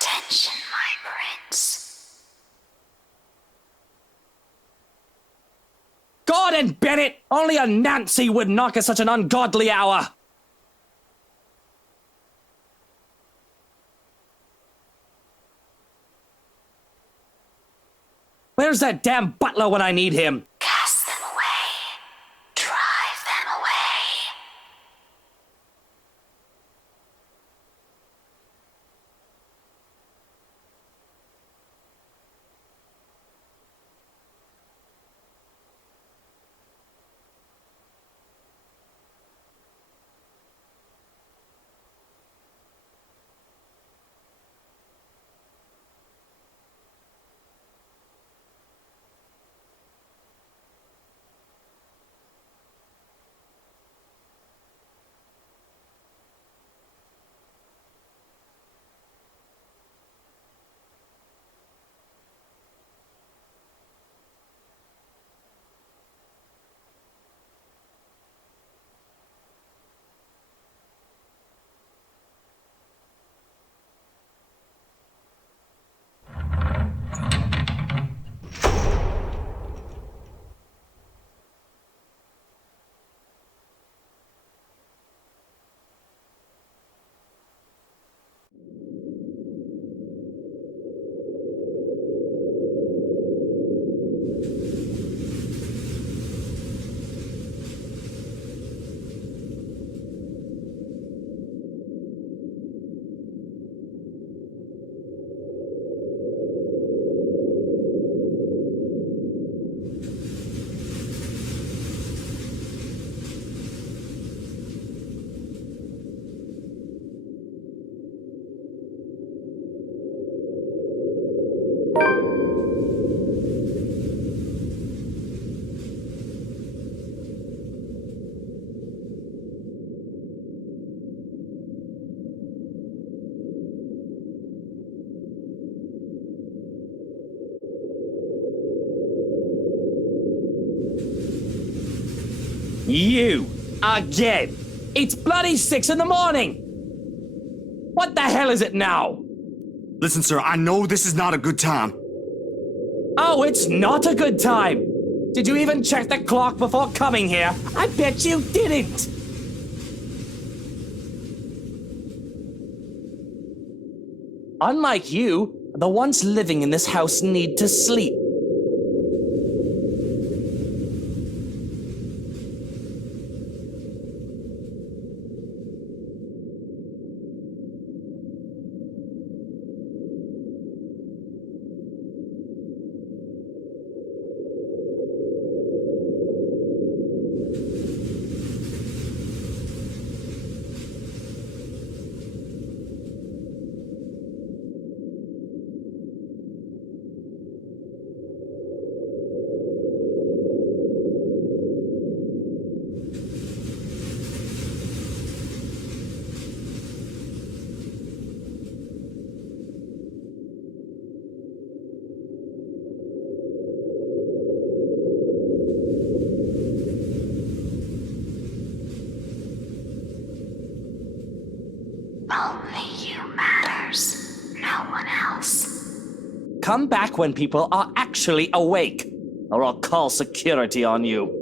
Attention, my prince. Gordon Bennett! Only a Nancy would knock at such an ungodly hour! Where's that damn butler when I need him? Cast them away. Drive them away. You! Again! It's bloody 6 in the morning! What the hell is it now? Listen, sir, I know this is not a good time. Oh, it's not a good time! Did you even check the clock before coming here? I bet you didn't! Unlike you, the ones living in this house need to sleep. Only you matters. No one else. Come back when people are actually awake, or I'll call security on you.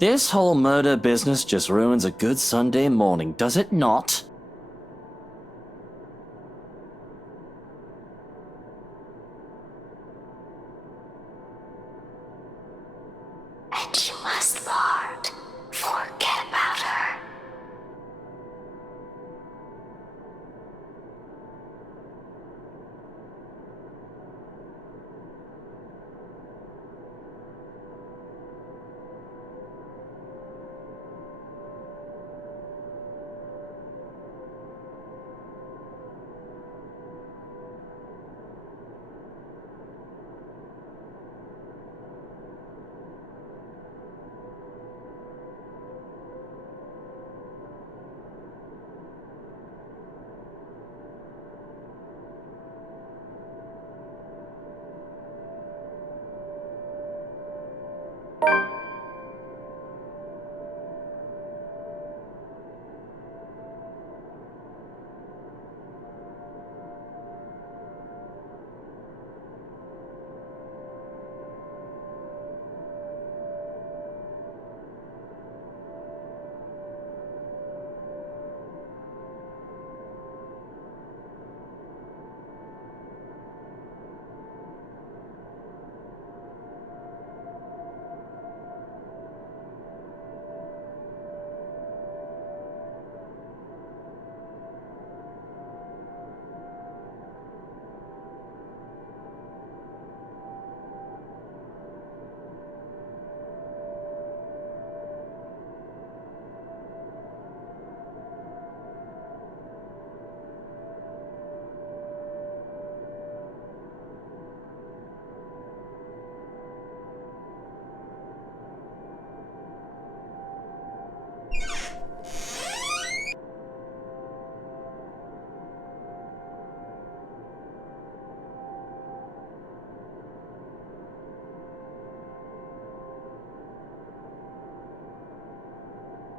This whole murder business just ruins a good Sunday morning, does it not? And you must part. Forget about her.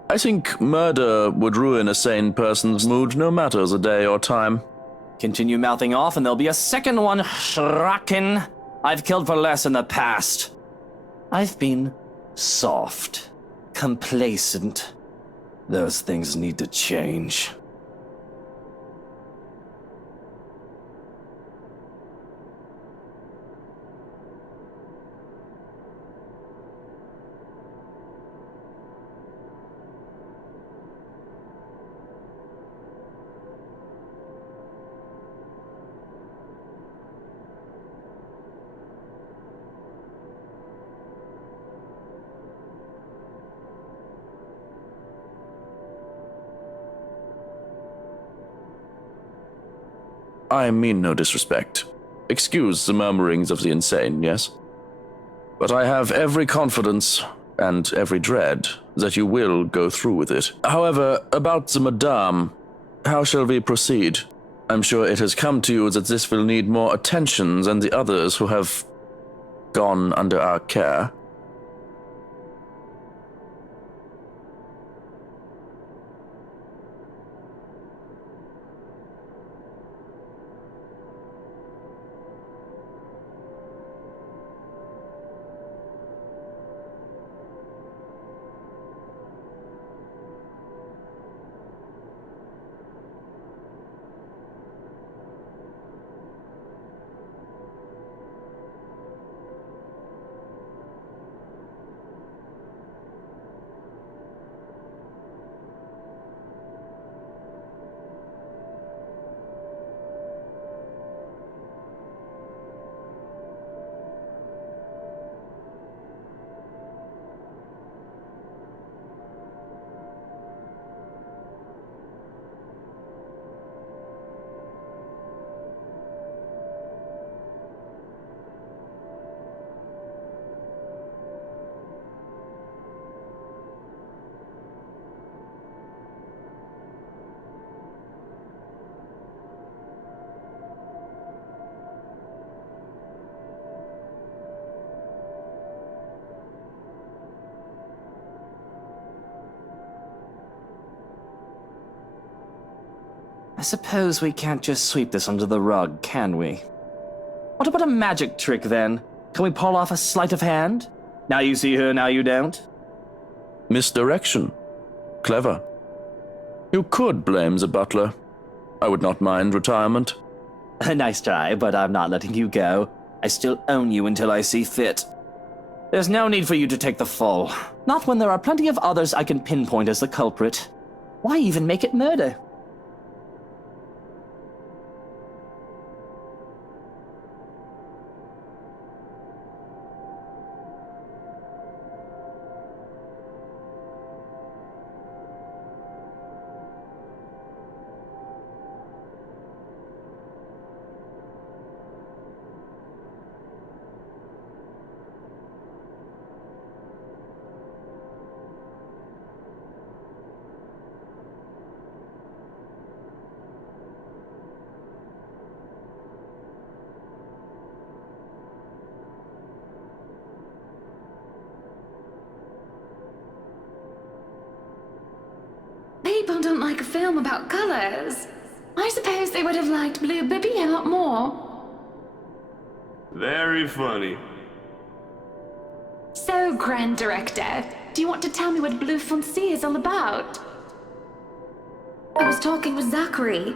I think murder would ruin a sane person's mood no matter the day or time. Continue mouthing off and there'll be a second one, Schraken. I've killed for less in the past. I've been soft, complacent. Those things need to change. I mean no disrespect. Excuse the murmurings of the insane, yes? But I have every confidence and every dread that you will go through with it. However, about the Madame, how shall we proceed? I'm sure it has come to you that this will need more attention than the others who have gone under our care. I suppose we can't just sweep this under the rug, can we? What about a magic trick, then? Can we pull off a sleight of hand? Now you see her, now you don't? Misdirection. Clever. You could blame the butler. I would not mind retirement. Nice try, but I'm not letting you go. I still own you until I see fit. There's no need for you to take the fall. Not when there are plenty of others I can pinpoint as the culprit. Why even make it murder? People don't like a film about colors. I suppose they would have liked Blue Bibby a lot more. Very funny. So, Grand Director, do you want to tell me what Blue Foncé is all about? I was talking with Zachary,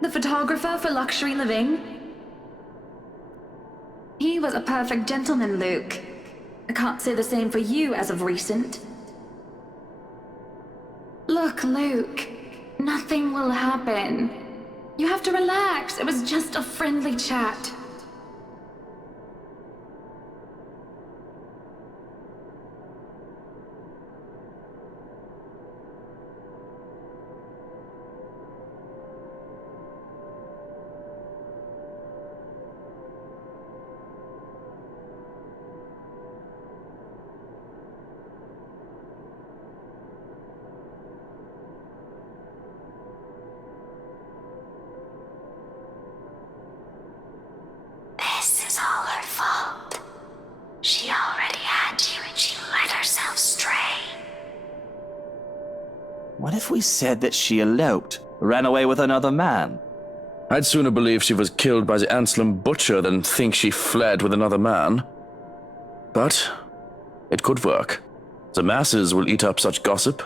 the photographer for Luxury Living. He was a perfect gentleman, Luke. I can't say the same for you as of recent. Look, Luke, nothing will happen. You have to relax. It was just a friendly chat. This is all her fault. She already had you and she let herself stray. What if we said that she eloped, ran away with another man? I'd sooner believe she was killed by the Anselm butcher than think she fled with another man. But it could work. The masses will eat up such gossip.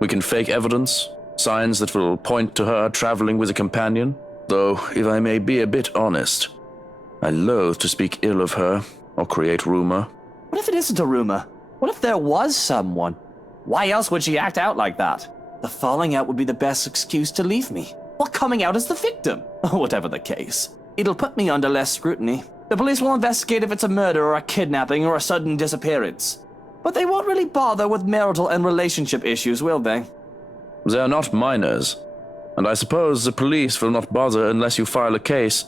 We can fake evidence, signs that will point to her traveling with a companion. Though, if I may be a bit honest, I loathe to speak ill of her or create rumor. What if it isn't a rumor? What if there was someone? Why else would she act out like that? The falling out would be the best excuse to leave me. Or coming out as the victim. Whatever the case. It'll put me under less scrutiny. The police will investigate if it's a murder or a kidnapping or a sudden disappearance. But they won't really bother with marital and relationship issues, will they? They are not minors, and I suppose the police will not bother unless you file a case.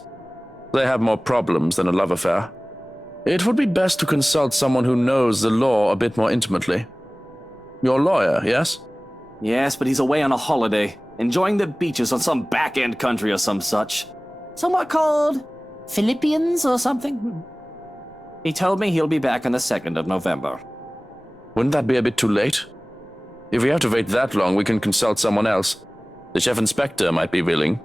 They have more problems than a love affair. It would be best to consult someone who knows the law a bit more intimately. Your lawyer, yes? Yes, but he's away on a holiday, enjoying the beaches on some back-end country or some such. Somewhat called Philippians or something? He told me he'll be back on the 2nd of November. Wouldn't that be a bit too late? If we have to wait that long, we can consult someone else. The chief inspector might be willing.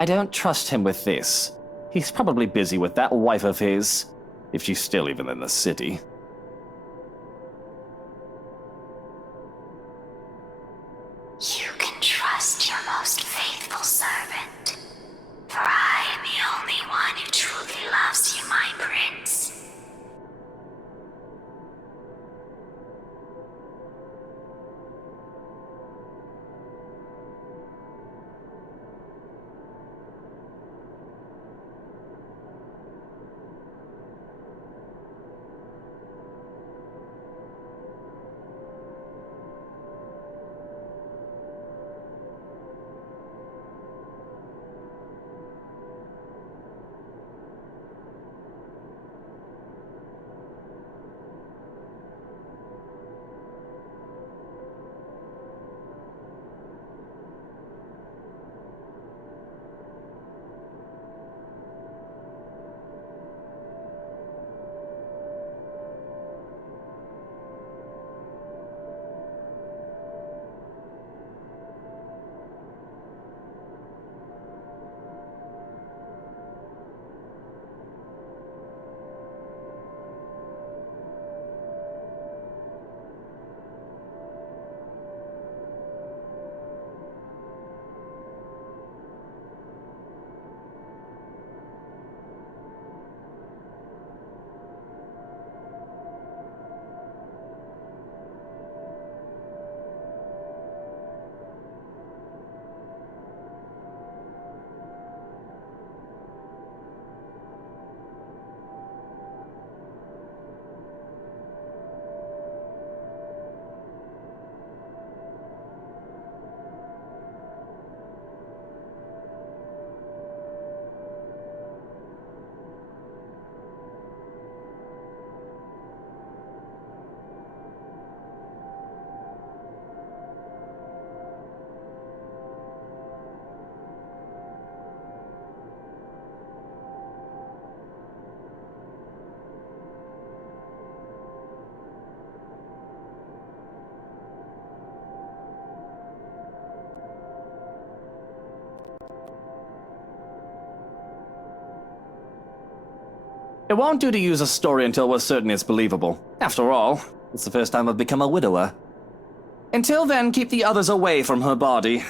I don't trust him with this. He's probably busy with that wife of his, if she's still even in the city. You can trust your most faithful servant, for I am the only one who truly loves you, my prince. It won't do to use a story until we're certain it's believable. After all, it's the first time I've become a widower. Until then, keep the others away from her body.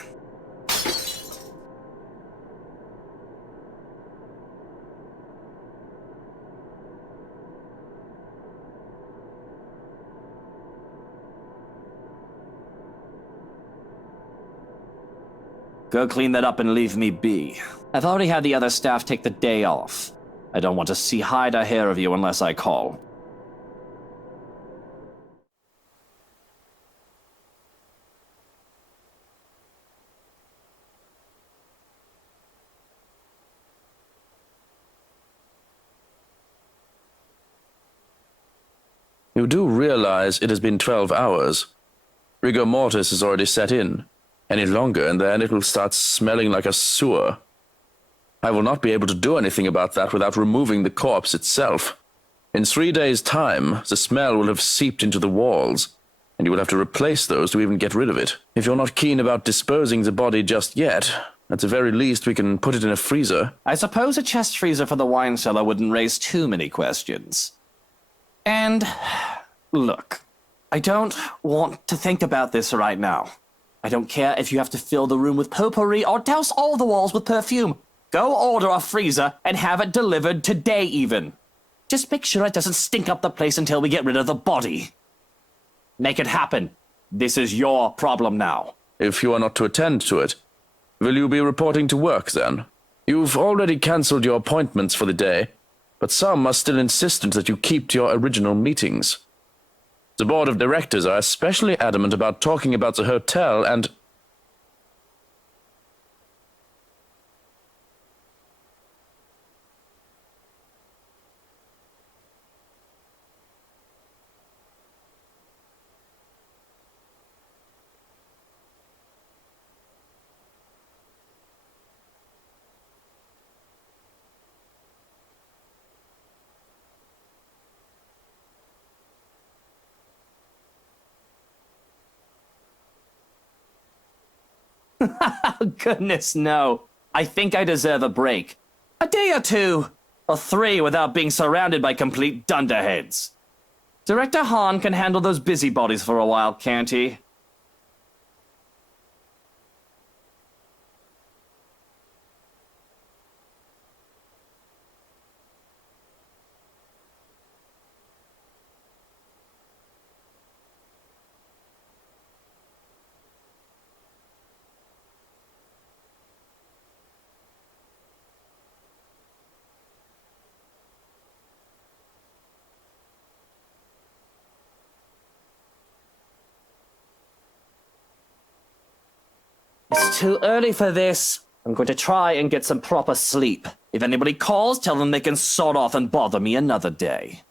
Go clean that up and leave me be. I've already had the other staff take the day off. I don't want to see hide or hair of you unless I call. You do realize it has been 12 hours. Rigor mortis has already set in. Any longer, and then it will start smelling like a sewer. I will not be able to do anything about that without removing the corpse itself. In 3 days' time, the smell will have seeped into the walls, and you will have to replace those to even get rid of it. If you're not keen about disposing the body just yet, at the very least we can put it in a freezer. I suppose a chest freezer for the wine cellar wouldn't raise too many questions. And, look, I don't want to think about this right now. I don't care if you have to fill the room with potpourri or douse all the walls with perfume. Go order a freezer and have it delivered today even. Just make sure it doesn't stink up the place until we get rid of the body. Make it happen. This is your problem now. If you are not to attend to it, will you be reporting to work then? You've already cancelled your appointments for the day, but some are still insistent that you keep to your original meetings. The board of directors are especially adamant about talking about the hotel and... Goodness, no. I think I deserve a break. A day or two, or 3 without being surrounded by complete dunderheads. Director Hahn can handle those busybodies for a while, can't he? It's too early for this. I'm going to try and get some proper sleep. If anybody calls, tell them they can sod off and bother me another day.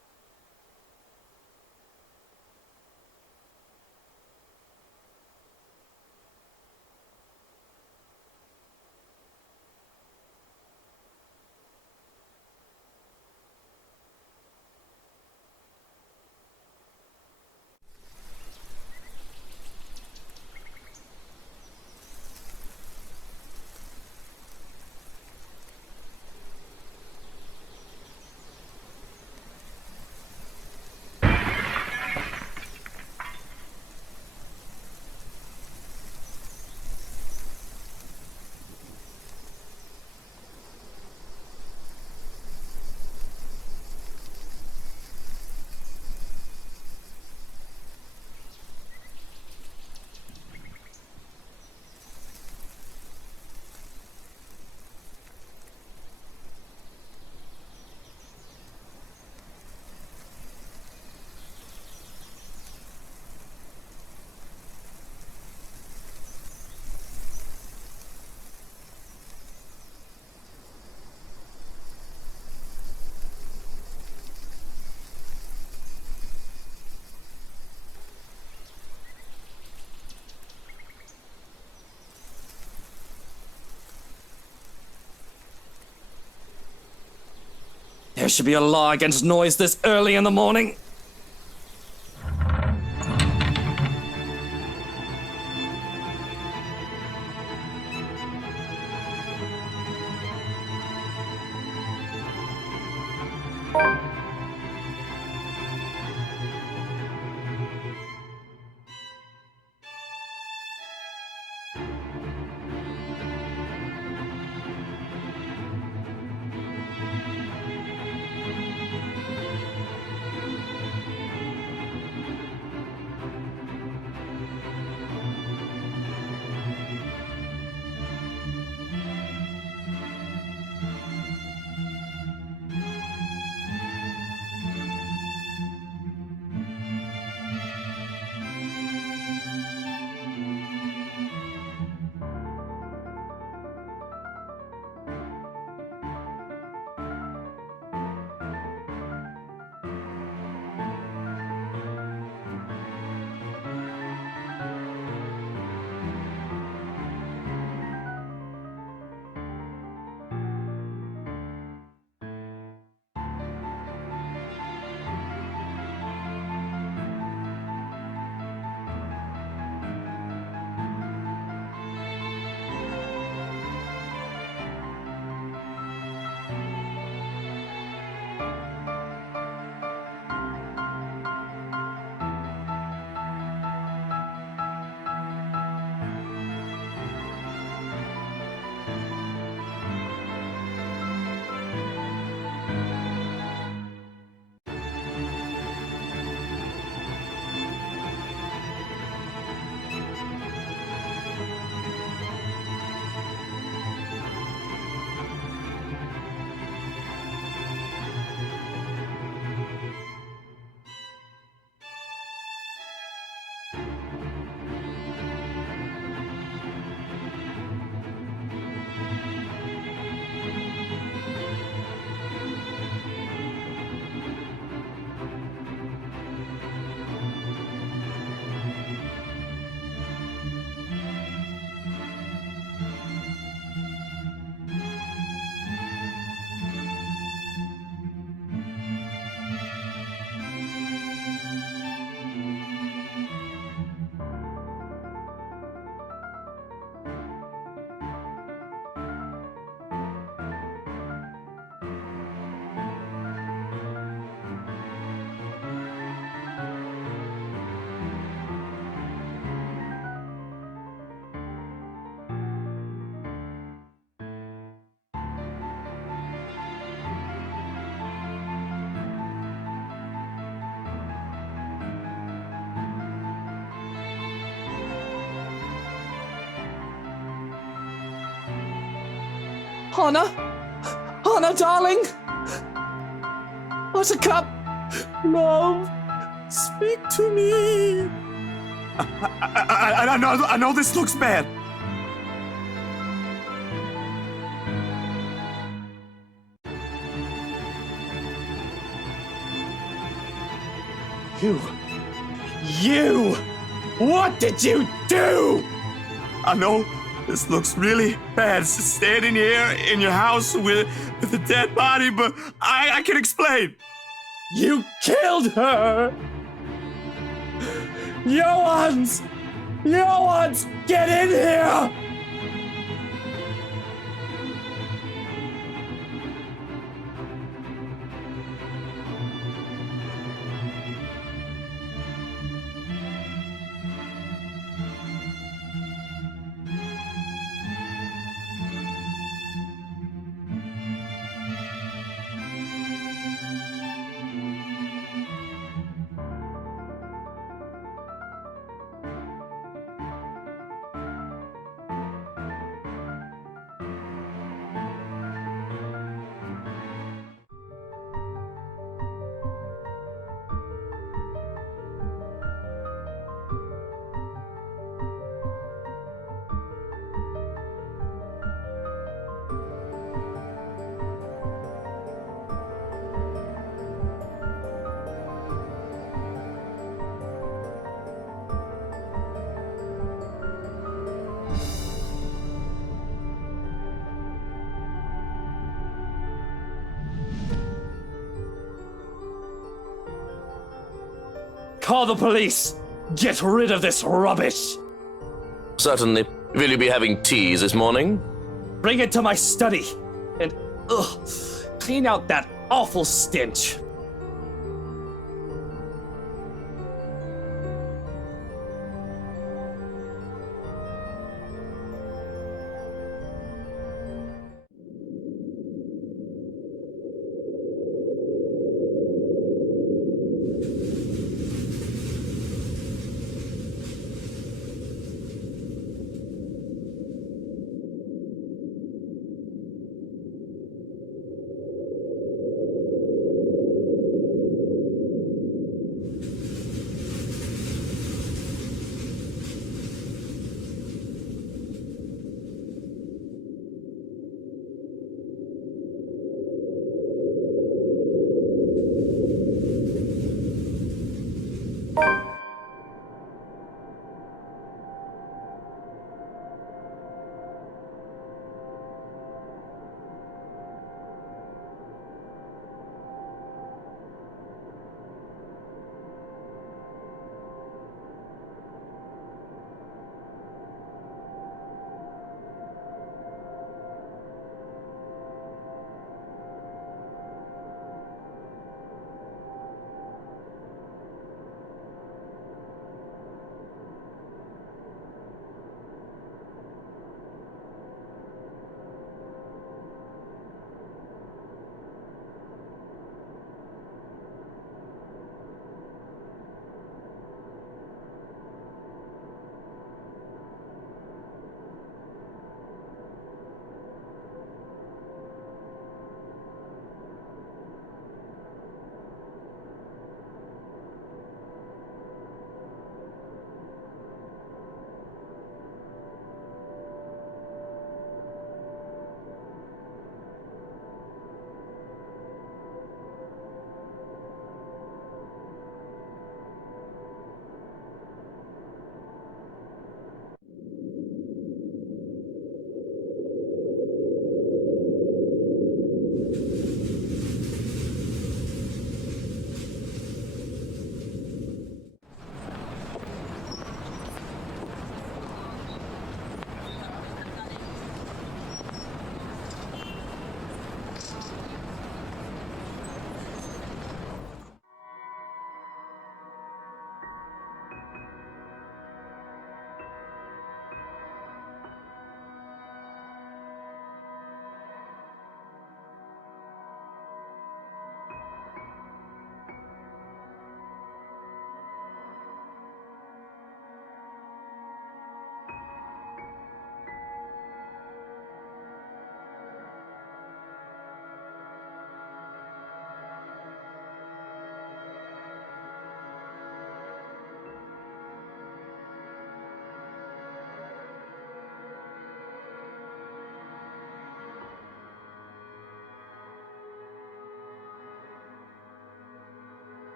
There should be a law against noise this early in the morning. You Hannah? Hannah, darling? Buttercup? Love? Speak to me. I know this looks bad. You! What did you do? I know this looks really bad, standing here in your house with a dead body, but I can explain. You killed her! Johans! Johans, get in here! Call the police! Get rid of this rubbish! Certainly. Will you be having tea this morning? Bring it to my study and, clean out that awful stench.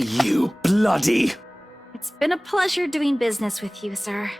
You bloody... It's been a pleasure doing business with you, sir.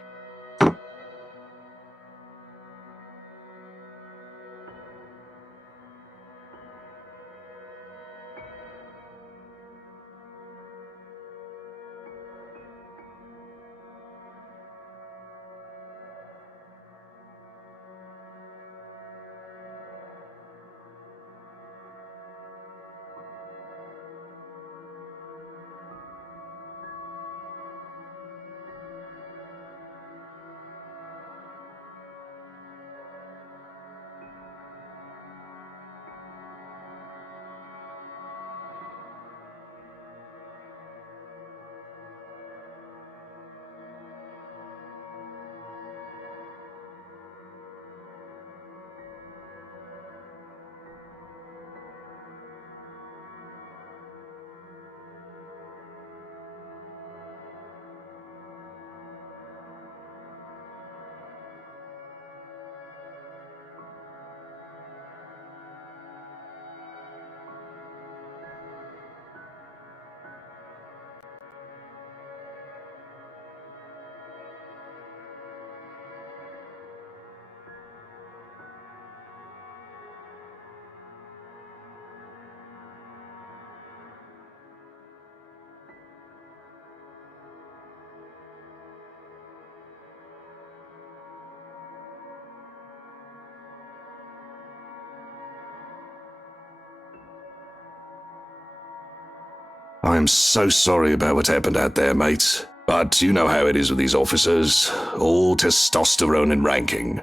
I'm so sorry about what happened out there, mate. But you know how it is with these officers. All testosterone and ranking.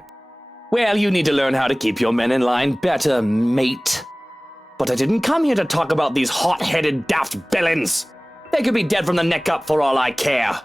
Well, you need to learn how to keep your men in line better, mate. But I didn't come here to talk about these hot-headed daft villains. They could be dead from the neck up for all I care.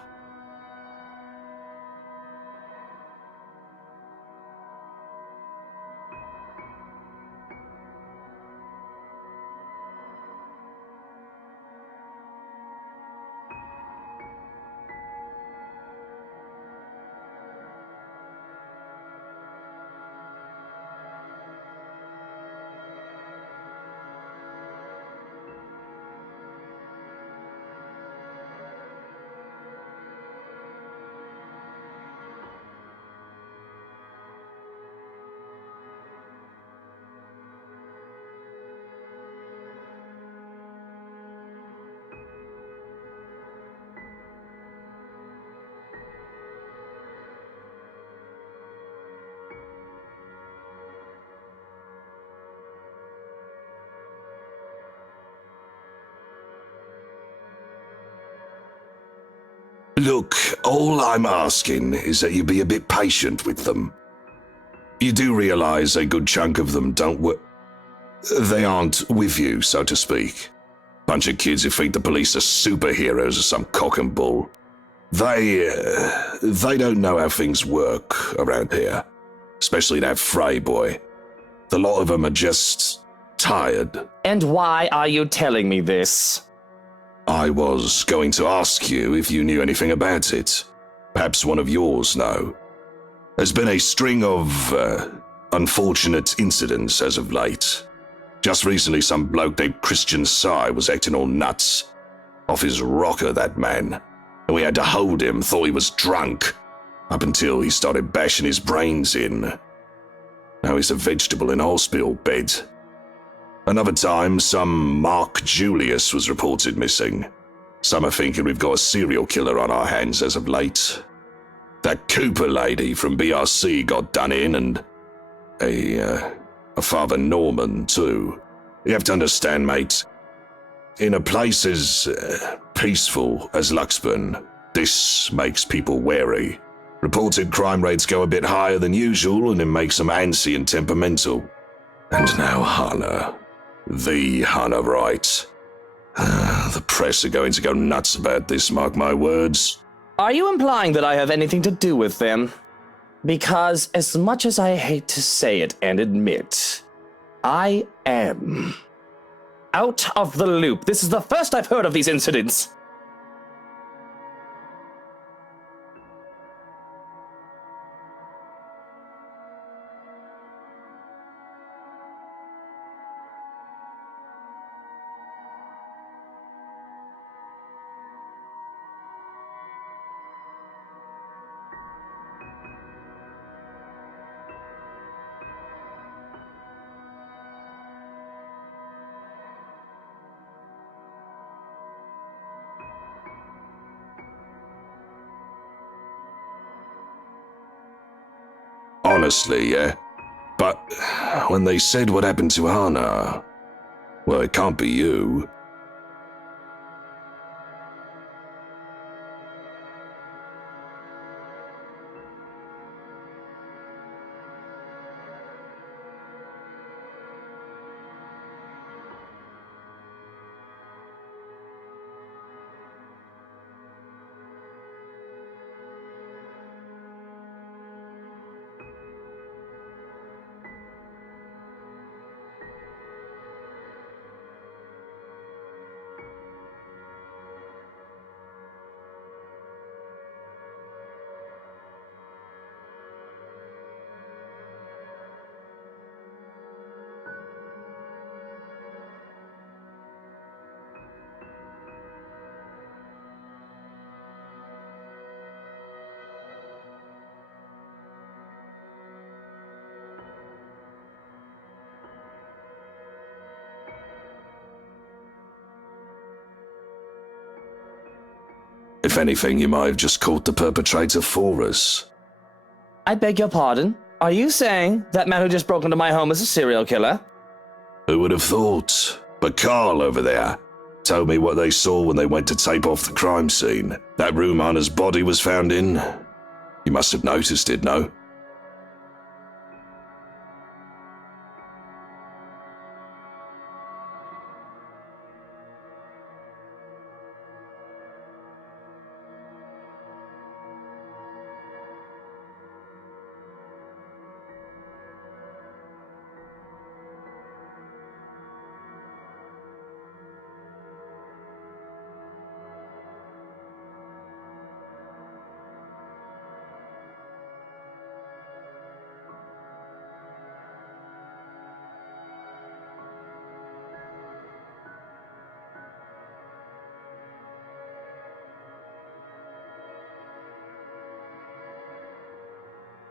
Look, all I'm asking is that you be a bit patient with them. You do realize a good chunk of them don't work. They aren't with you, so to speak. Bunch of kids who think the police are superheroes or some cock and bull. They don't know how things work around here. Especially that Frey boy. The lot of them are just tired. And why are you telling me this? I was going to ask you if you knew anything about it. Perhaps one of yours know. There's been a string of unfortunate incidents as of late. Just recently some bloke named Christian Sai was acting all nuts. Off his rocker, that man. And we had to hold him, thought he was drunk. Up until he started bashing his brains in. Now he's a vegetable in a hospital bed. Another time, some Mark Julius was reported missing. Some are thinking we've got a serial killer on our hands as of late. That Cooper lady from BRC got done in, and a Father Norman, too. You have to understand, mate, in a place as peaceful as Luxburn, this makes people wary. Reported crime rates go a bit higher than usual, and it makes them antsy and temperamental. And now Hannah. The Hannah Wright. The press are going to go nuts about this, mark my words. Are you implying that I have anything to do with them? Because as much as I hate to say it and admit, I am out of the loop. This is the first I've heard of these incidents. honestly, yeah? But when they said what happened to Hana, well, it can't be you. If anything, you might have just caught the perpetrator for us. I beg your pardon? Are you saying that man who just broke into my home is a serial killer? Who would have thought? But Carl over there told me what they saw when they went to tape off the crime scene. That room Hana's body was found in. You must have noticed it, no?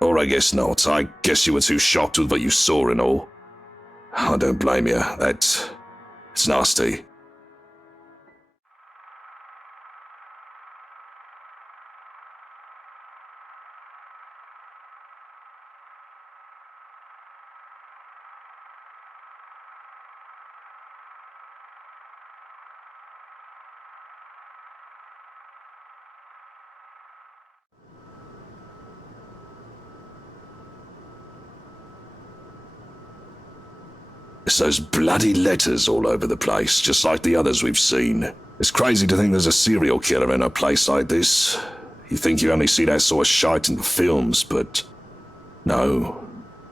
Or I guess not. I guess you were too shocked with what you saw and all. I don't blame you. It's nasty. It's those bloody letters all over the place, just like the others we've seen. It's crazy to think there's a serial killer in a place like this. You think you only see that sort of shite in the films, but no,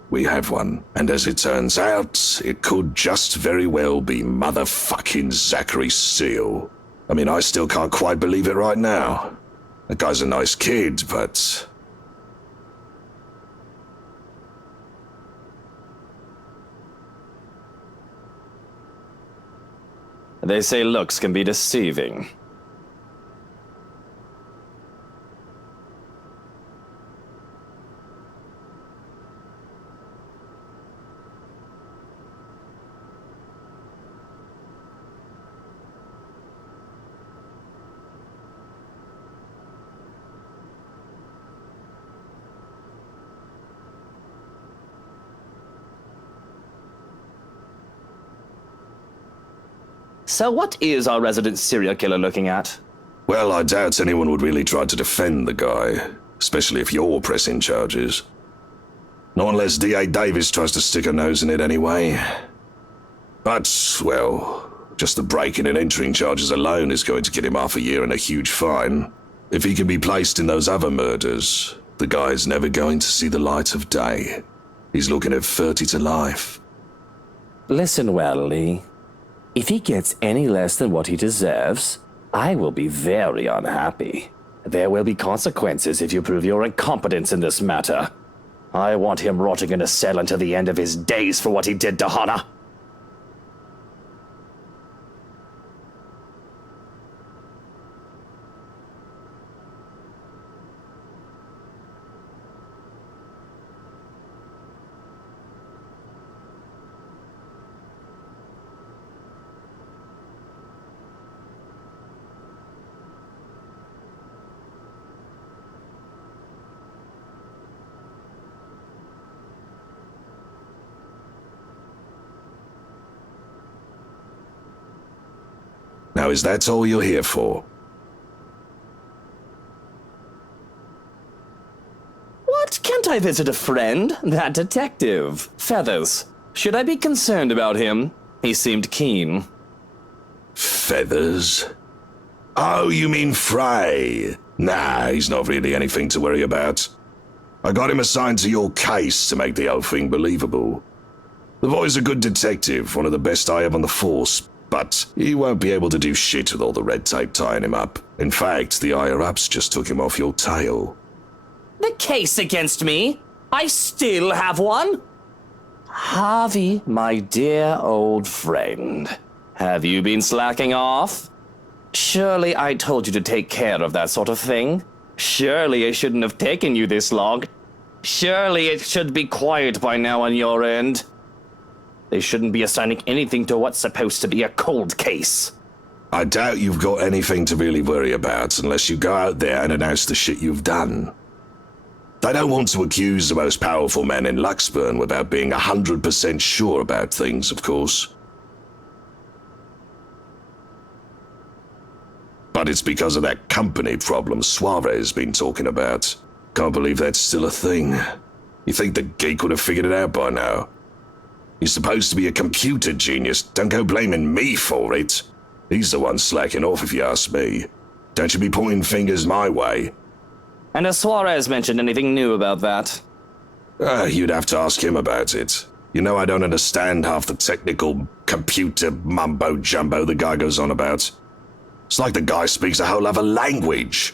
we have one. And as it turns out, it could just very well be motherfucking Zachary Seal. I mean, I still can't quite believe it right now. That guy's a nice kid, but... They say looks can be deceiving. So what is our resident serial killer looking at? Well, I doubt anyone would really try to defend the guy, especially if you're pressing charges. Not unless D.A. Davis tries to stick her nose in it anyway. But, well, just the breaking and entering charges alone is going to get him half a year and a huge fine. If he can be placed in those other murders, the guy's never going to see the light of day. He's looking at 30 to life. Listen well, Lee. If he gets any less than what he deserves, I will be very unhappy. There will be consequences if you prove your incompetence in this matter. I want him rotting in a cell until the end of his days for what he did to Hana. is that all you're here for? What? Can't I visit a friend? That detective. Feathers. Should I be concerned about him? He seemed keen. Feathers? Oh, you mean Frey? Nah, he's not really anything to worry about. I got him assigned to your case to make the whole thing believable. The boy's a good detective, one of the best I have on the force, but he won't be able to do shit with all the red tape tying him up. In fact, the higher-ups just took him off your tail. The case against me? I still have one? Harvey, my dear old friend, have you been slacking off? Surely I told you to take care of that sort of thing. Surely it shouldn't have taken you this long. Surely it should be quiet by now on your end. They shouldn't be assigning anything to what's supposed to be a cold case. I doubt you've got anything to really worry about unless you go out there and announce the shit you've done. They don't want to accuse the most powerful man in Luxburn without being 100% sure about things, of course. But it's because of that company problem Suarez been talking about. Can't believe that's still a thing. You think the geek would have figured it out by now? He's supposed to be a computer genius. Don't go blaming me for it. He's the one slacking off if you ask me. Don't you be pointing fingers my way. And has Suarez mentioned anything new about that? You'd have to ask him about it. You know I don't understand half the technical computer mumbo-jumbo the guy goes on about. It's like the guy speaks a whole other language.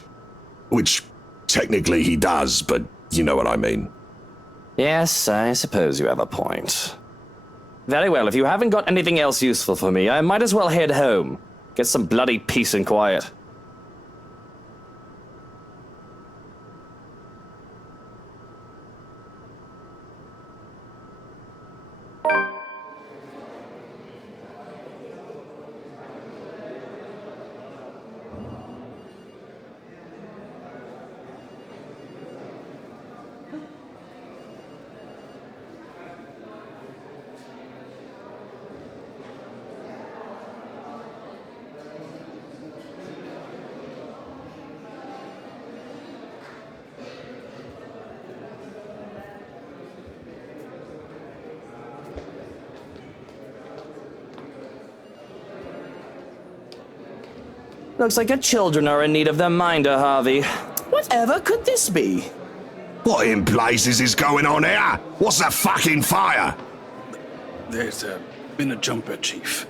Which, technically he does, but you know what I mean. Yes, I suppose you have a point. Very well, if you haven't got anything else useful for me, I might as well head home. Get some bloody peace and quiet. Looks like your children are in need of their minder, Harvey. Whatever could this be? What in blazes is going on here? What's that fucking fire? There's been a jumper, Chief.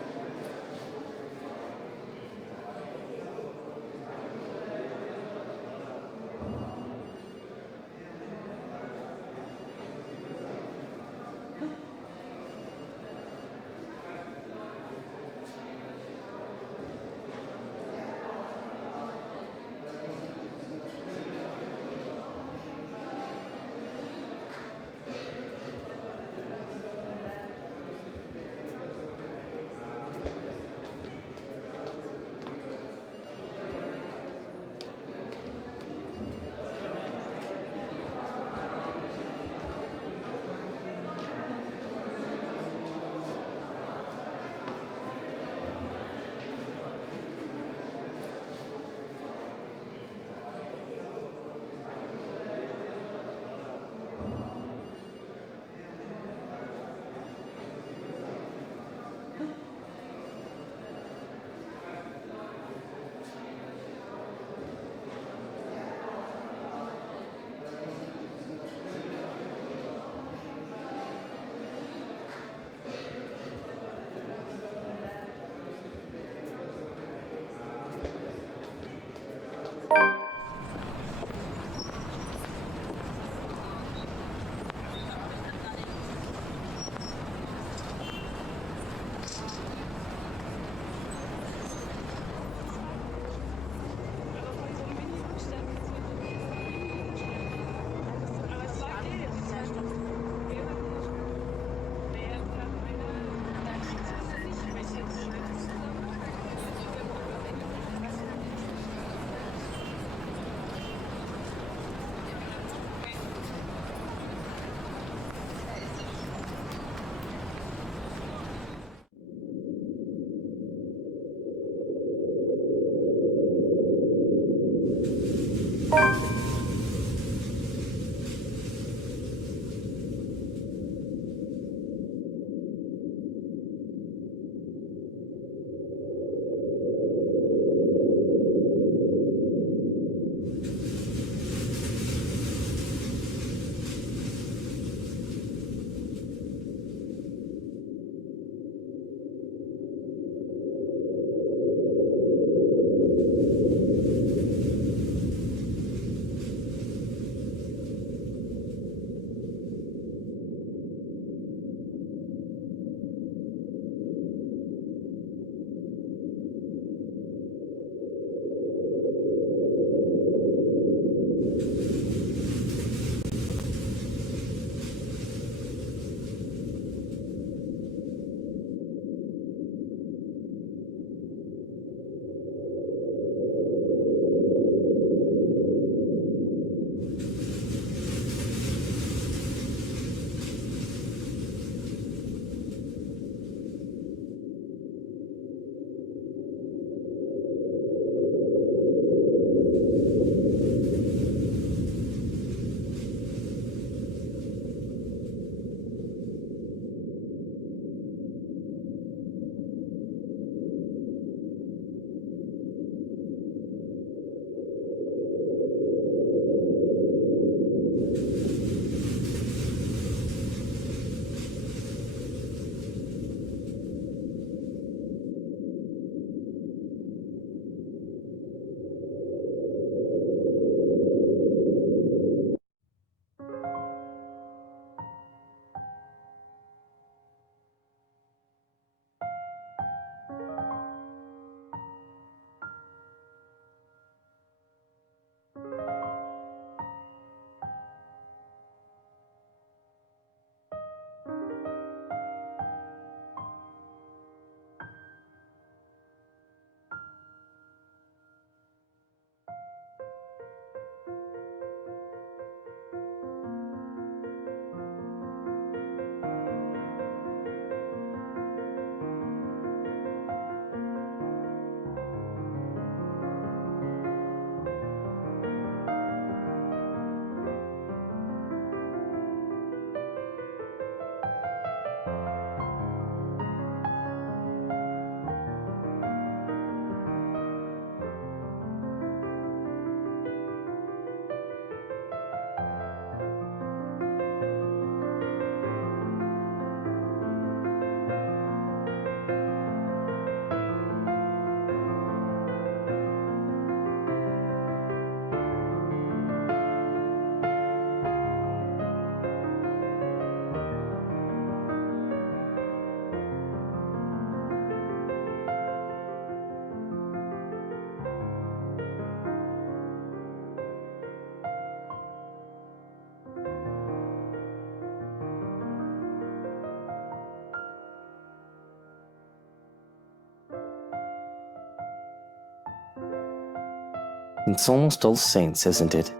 It's almost All Saints, isn't it?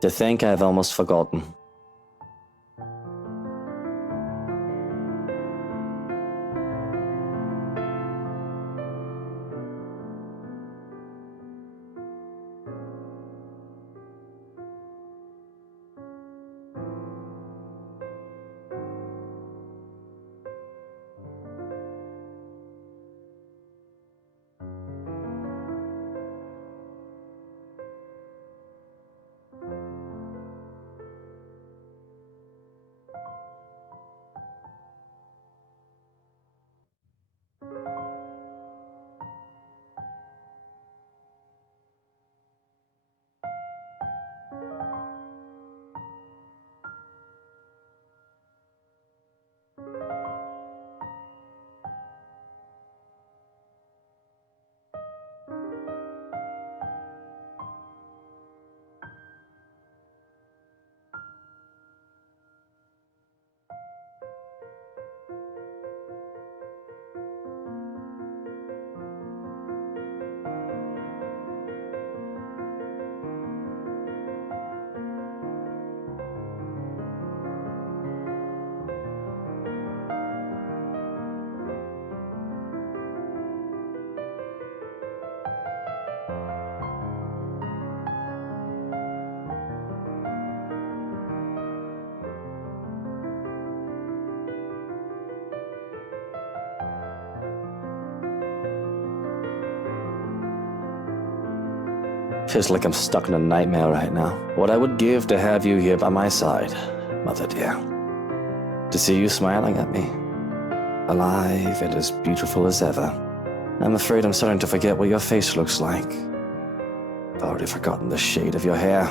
To think I've almost forgotten. Feels like I'm stuck in a nightmare right now. What I would give to have you here by my side, Mother dear. To see you smiling at me. Alive and as beautiful as ever. I'm afraid I'm starting to forget what your face looks like. I've already forgotten the shade of your hair.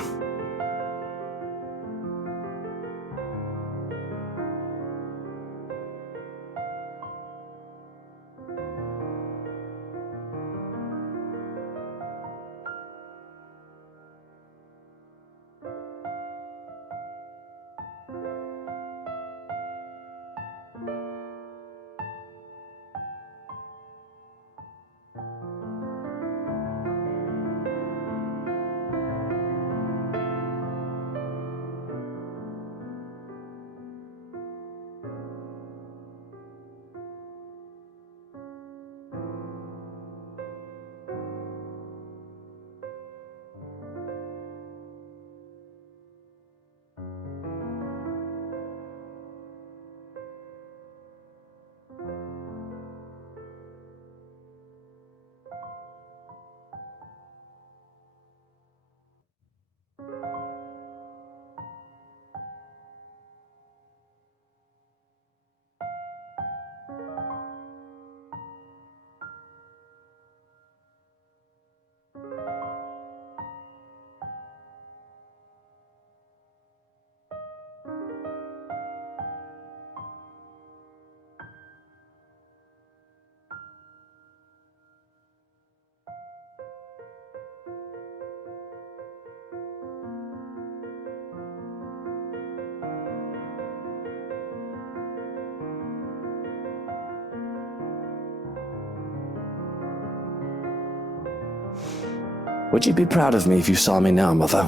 Would you be proud of me if you saw me now, Mother?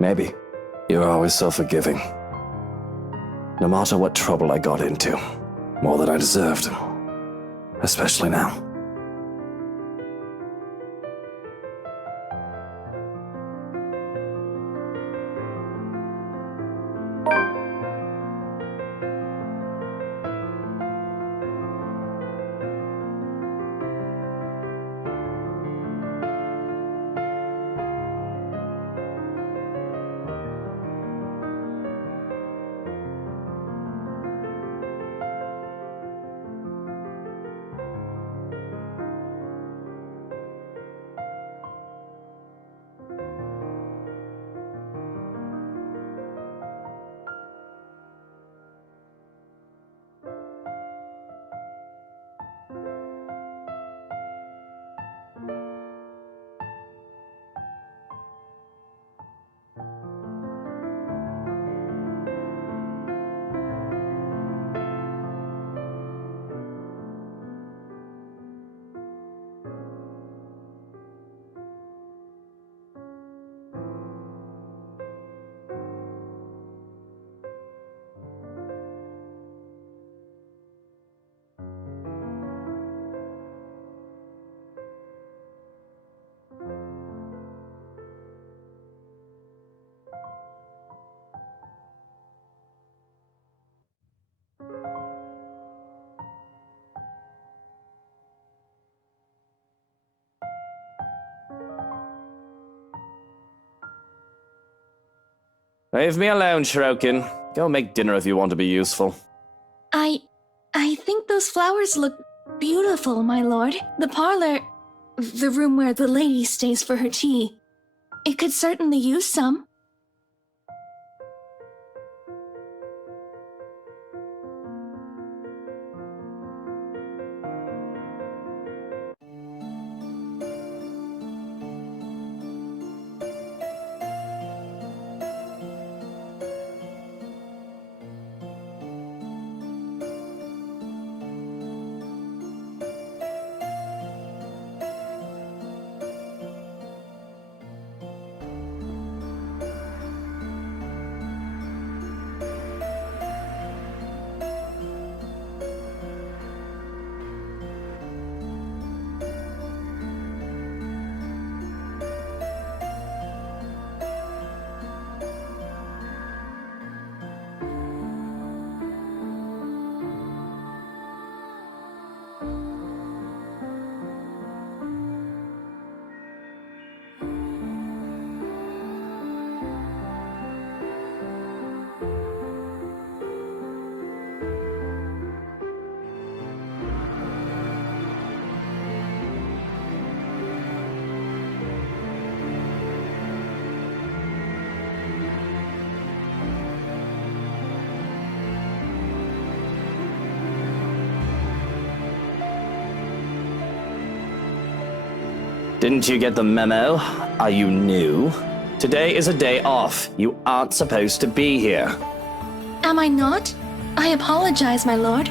Maybe. You're always so forgiving. No matter what trouble I got into. More than I deserved. Especially now. Leave me alone, Shirokin. Go make dinner if you want to be useful. I think those flowers look beautiful, my lord. The parlor, the room where the lady stays for her tea, it could certainly use some. Didn't you get the memo? Are you new? Today is a day off. You aren't supposed to be here. Am I not? I apologize, my lord.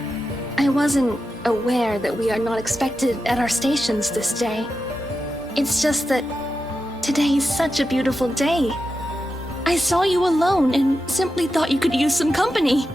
I wasn't aware that we are not expected at our stations this day. It's just that today is such a beautiful day. I saw you alone and simply thought you could use some company.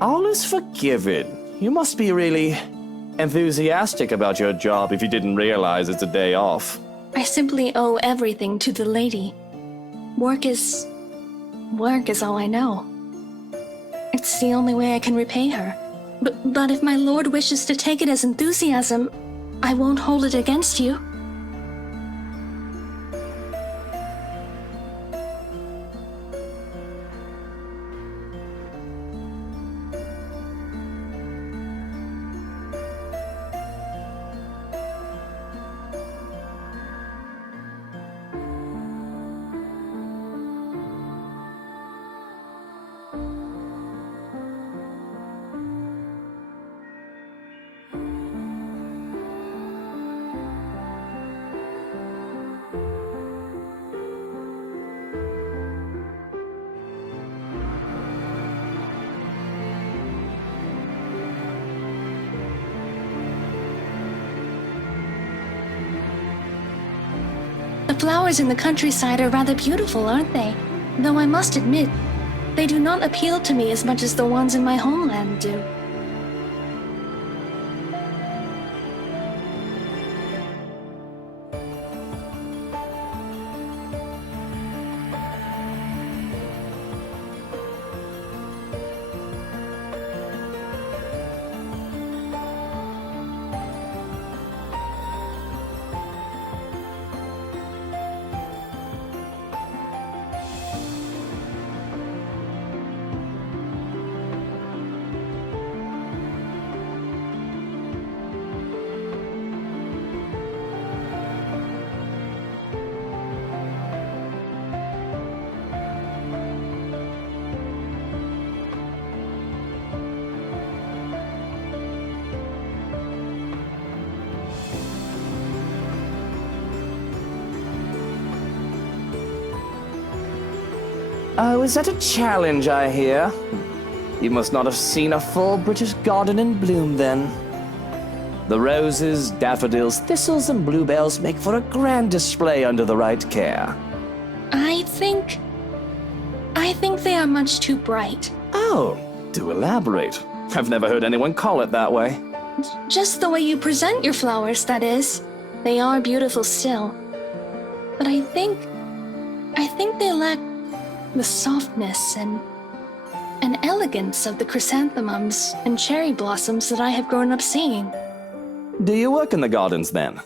All is forgiven. You must be really enthusiastic about your job if you didn't realize it's a day off. I simply owe everything to the lady. Work is all I know. It's the only way I can repay her. But if my lord wishes to take it as enthusiasm, I won't hold it against you. The flowers in the countryside are rather beautiful, aren't they? Though I must admit, they do not appeal to me as much as the ones in my homeland do. Oh, is that a challenge, I hear? You must not have seen a full British garden in bloom, then. The roses, daffodils, thistles, and bluebells make for a grand display under the right care. I think they are much too bright. Oh, do elaborate. I've never heard anyone call it that way. Just the way you present your flowers, that is. They are beautiful still. But I think they lack the softness and elegance of the chrysanthemums and cherry blossoms that I have grown up seeing. Do you work in the gardens, then?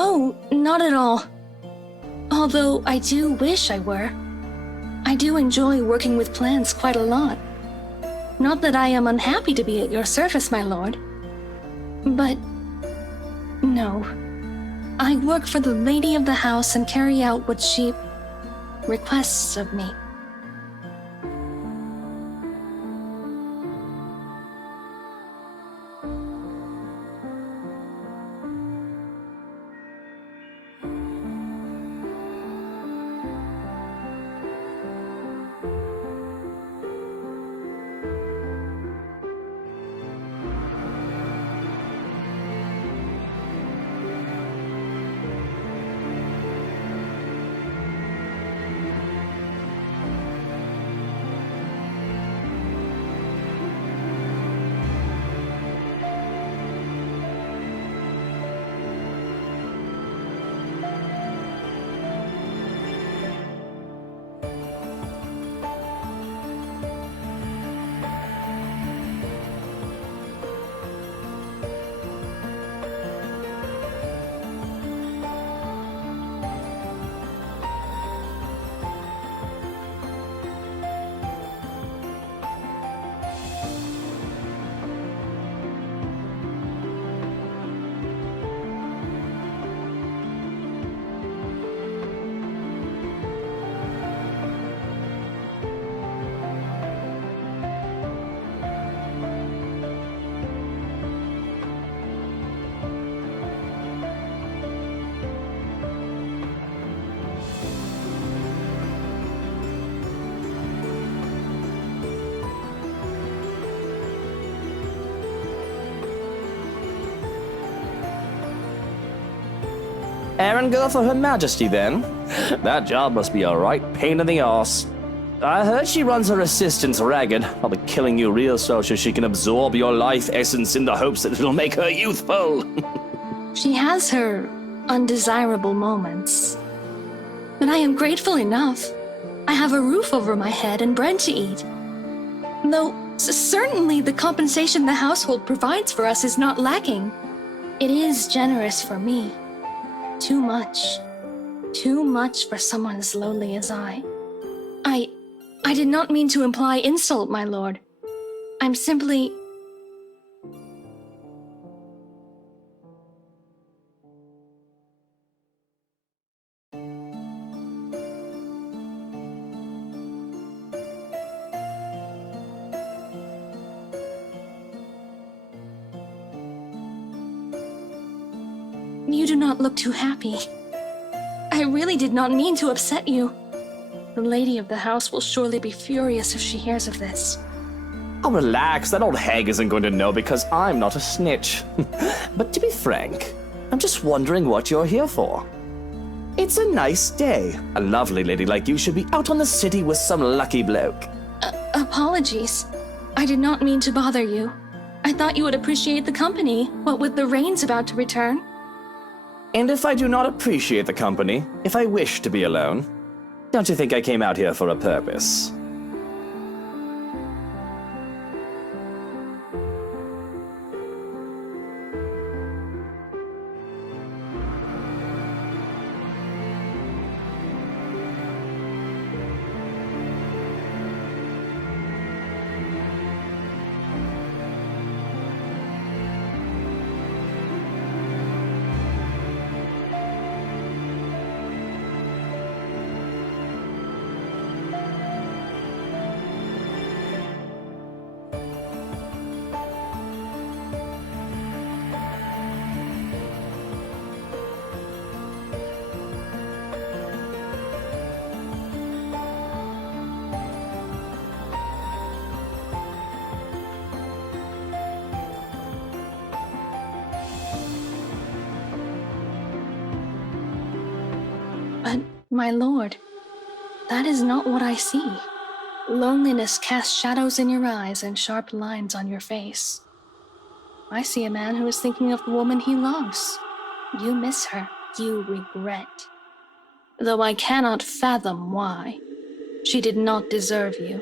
Oh, not at all. Although I do wish I were. I do enjoy working with plants quite a lot. Not that I am unhappy to be at your service, my lord. But no. I work for the lady of the house and carry out what she requests of me. Errand girl for Her Majesty, then? That job must be a right pain in the arse. I heard she runs her assistants ragged, probably killing you real slow so she can absorb your life essence in the hopes that it'll make her youthful. She has her undesirable moments. But I am grateful enough. I have a roof over my head and bread to eat. Though certainly the compensation the household provides for us is not lacking. It is generous for me. Too much. Too much for someone as lowly as I. I did not mean to imply insult, my lord. I'm simply... You do not look too happy. I really did not mean to upset you. The lady of the house will surely be furious if she hears of this. Oh, relax. That old hag isn't going to know because I'm not a snitch. But to be frank, I'm just wondering what you're here for. It's a nice day. A lovely lady like you should be out on the city with some lucky bloke. Apologies. I did not mean to bother you. I thought you would appreciate the company, what with the rains about to return. And if I do not appreciate the company, if I wish to be alone, don't you think I came out here for a purpose? My lord, that is not what I see. Loneliness casts shadows in your eyes and sharp lines on your face. I see a man who is thinking of the woman he loves. You miss her. You regret. Though I cannot fathom why. She did not deserve you.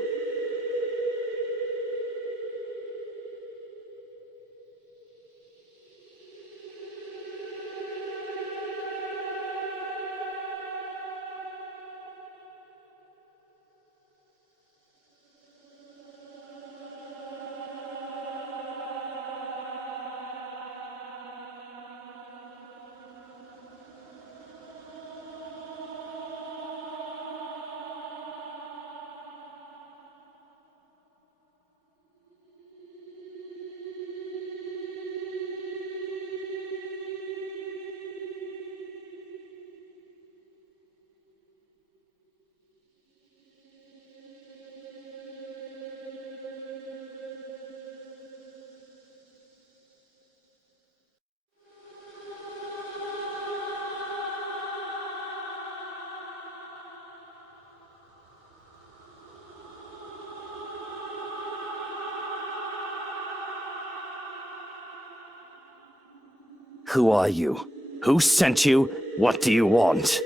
Who are you? Who sent you? What do you want?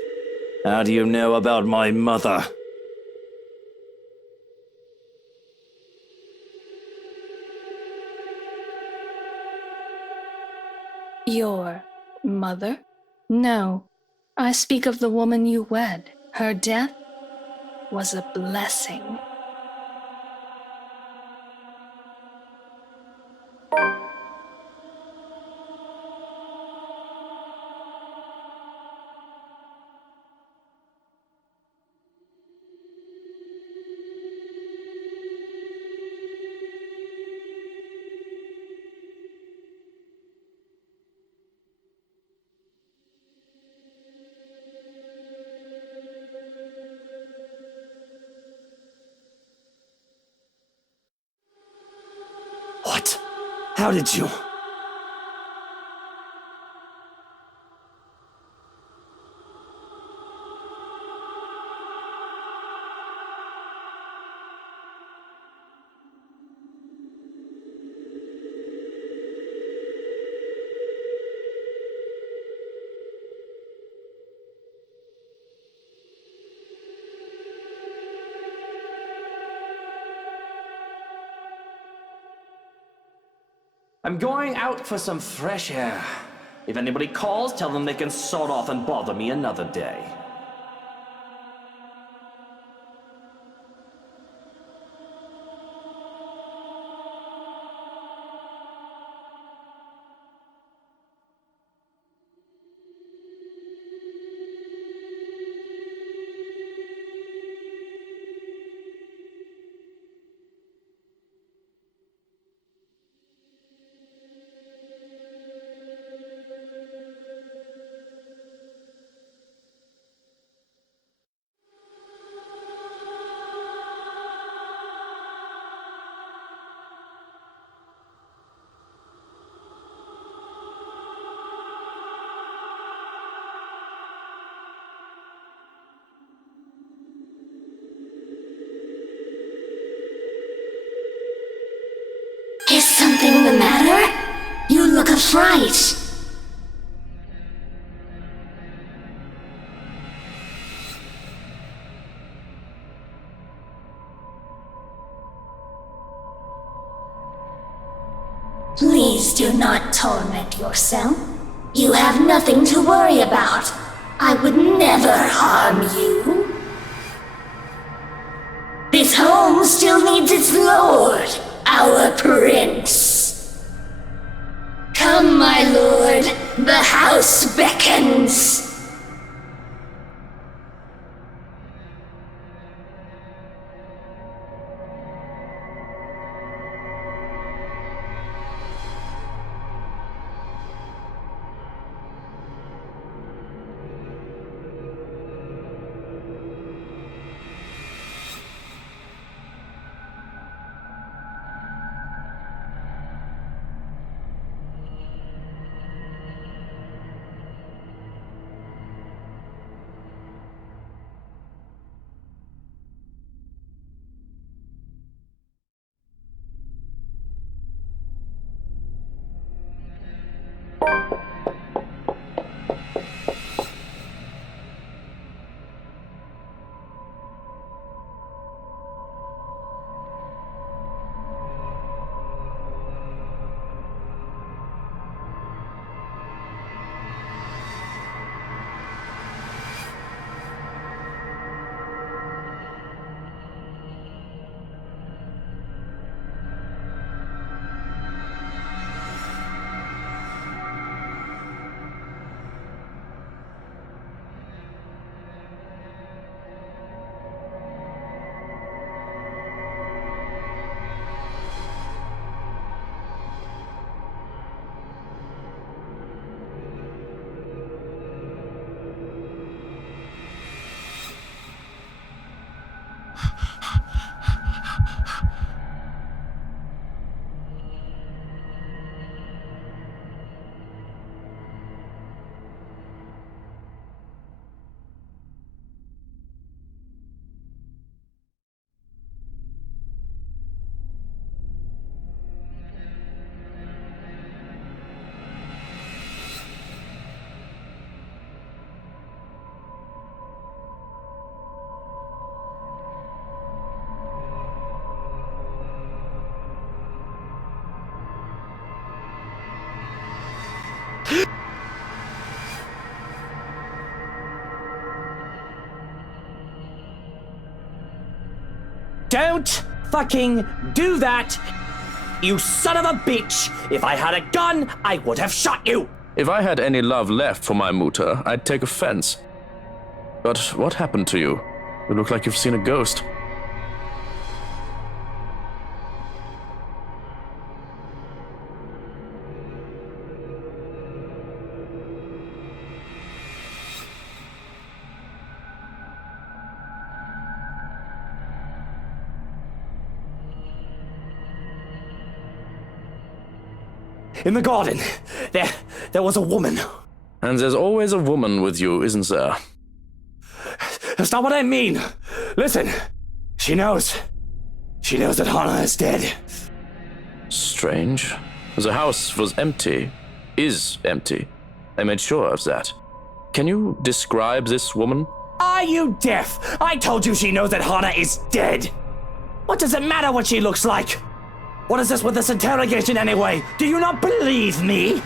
How do you know about my mother? Your mother? No. I speak of the woman you wed. Her death was a blessing. What? How did you? I'm going out for some fresh air. If anybody calls, tell them they can sod off and bother me another day. Is something the matter? You look a fright. Please do not torment yourself. You have nothing to worry about. I would never harm you. This home still needs its lord, our prince. Come, my lord, the house beckons. Don't fucking do that! You son of a bitch! If I had a gun, I would have shot you! If I had any love left for my mutter, I'd take offense. But what happened to you? You look like you've seen a ghost. In the garden, there was a woman. And there's always a woman with you, isn't there? That's not what I mean. Listen, she knows. She knows that Hana is dead. Strange. The house was empty. Is empty. I made sure of that. Can you describe this woman? Are you deaf? I told you she knows that Hana is dead. What does it matter what she looks like? What is this with this interrogation anyway? Do you not believe me?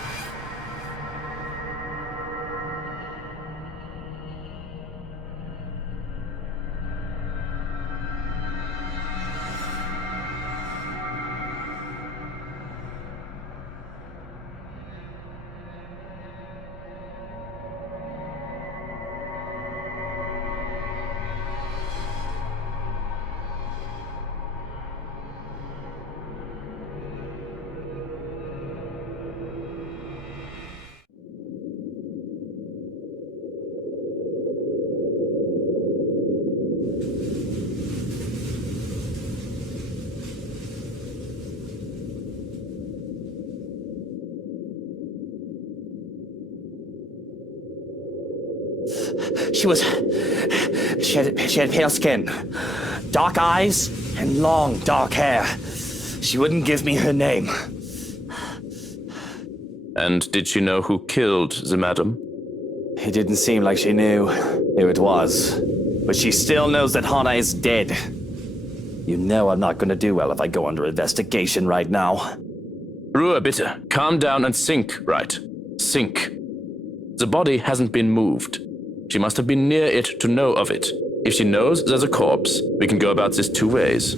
She had pale skin, dark eyes, and long dark hair. She wouldn't give me her name. And did she know who killed the madam? It didn't seem like she knew who it was. But she still knows that Hana is dead. You know I'm not gonna do well if I go under investigation right now. Ruhe, bitte. Calm down and think, right? Think. The body hasn't been moved. She must have been near it to know of it. If she knows there's a corpse, we can go about this two ways.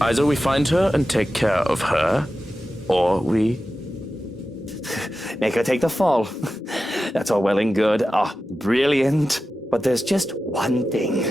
Either we find her and take care of her, or we... make her take the fall. That's all well and good. Brilliant. But there's just one thing.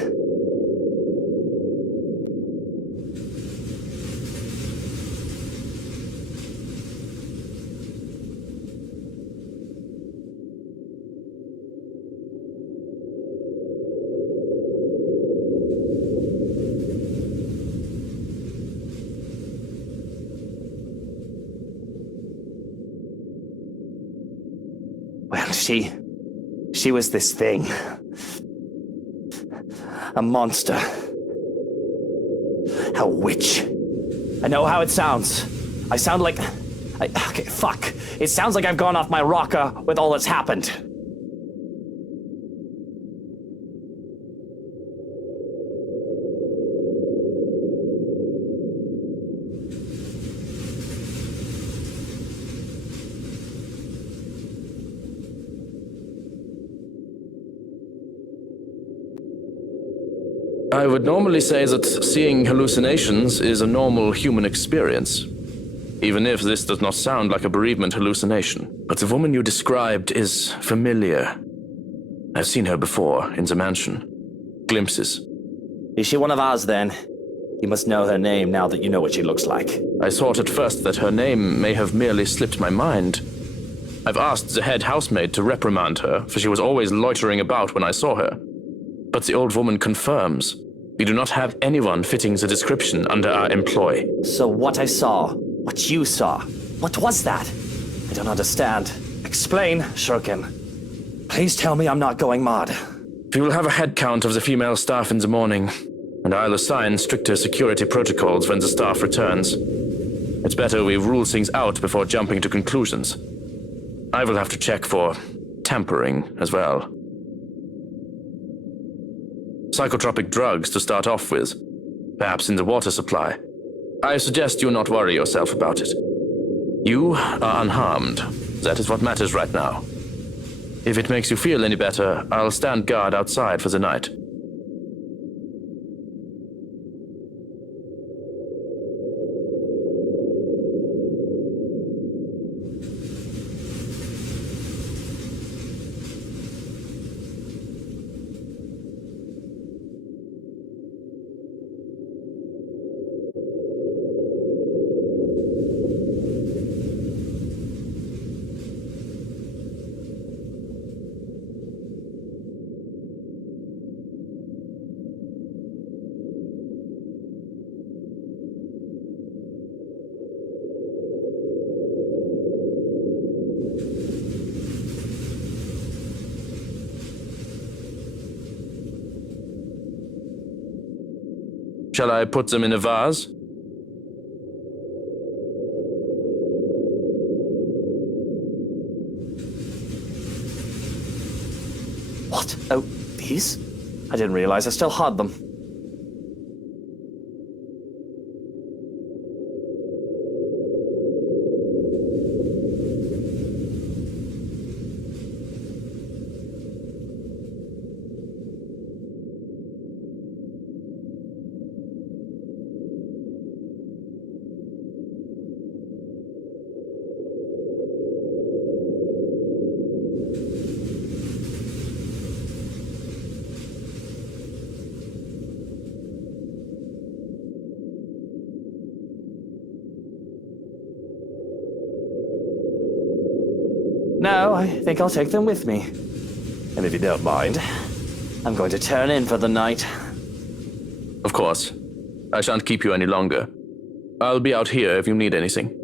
Well, she was this thing. A monster. A witch. I know how it sounds. I sound like Okay, fuck. It sounds like I've gone off my rocker with all that's happened. I would normally say that seeing hallucinations is a normal human experience, even if this does not sound like a bereavement hallucination. But the woman you described is familiar. I've seen her before in the mansion. Glimpses. Is she one of ours then? You must know her name now that you know what she looks like. I thought at first that her name may have merely slipped my mind. I've asked the head housemaid to reprimand her, for she was always loitering about when I saw her. But the old woman confirms. We do not have anyone fitting the description under our employ. So what I saw, what you saw, what was that? I don't understand. Explain, Shurkin. Please tell me I'm not going mad. We will have a head count of the female staff in the morning, and I'll assign stricter security protocols when the staff returns. It's better we rule things out before jumping to conclusions. I will have to check for tampering as well. Psychotropic drugs to start off with, perhaps in the water supply. I suggest you not worry yourself about it. You are unharmed. That is what matters right now. If it makes you feel any better, I'll stand guard outside for the night. Shall I put them in a vase? What? Oh, these? I didn't realize I still had them. No, I think I'll take them with me. And if you don't mind, I'm going to turn in for the night. Of course. I shan't keep you any longer. I'll be out here if you need anything.